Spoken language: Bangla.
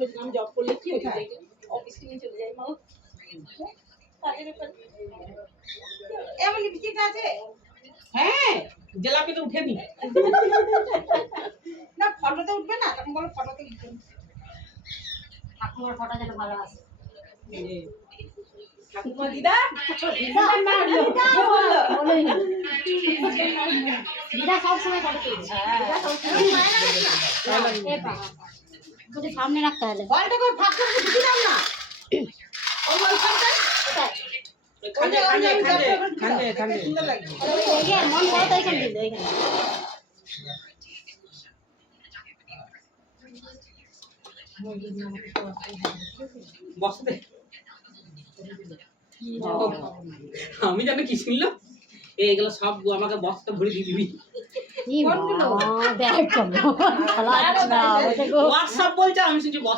বলেছিলাম জব করলে কি হয়ে যায় অফিস নিয়ে চলে যাই মা কাজের ব্যাপার এমন লিপস্টিক আছে হ্যাঁ জেলাপি তো উঠেনি না ফটোতে উঠবে না তখন বলো ফটোতে উঠবে ঠাকুমার ফটো যেন ভালো আসে ঠাকুমা দিদা দিদা সবসময় ফটো তুলছে সামনে রাখতে হলে বলটা করে ফাঁক করে ঢুকে দাও না ওই বলটা খাজে সুন্দর লাগবে মন বড় তো এখানে দিল এখানে বসতে আমি জানি কি শুনলাম এইগুলো সব আমাকে বস্তা ভরে দিয়ে দিবি হোয়াটসঅ্যাপ বলছে আমি শুনছি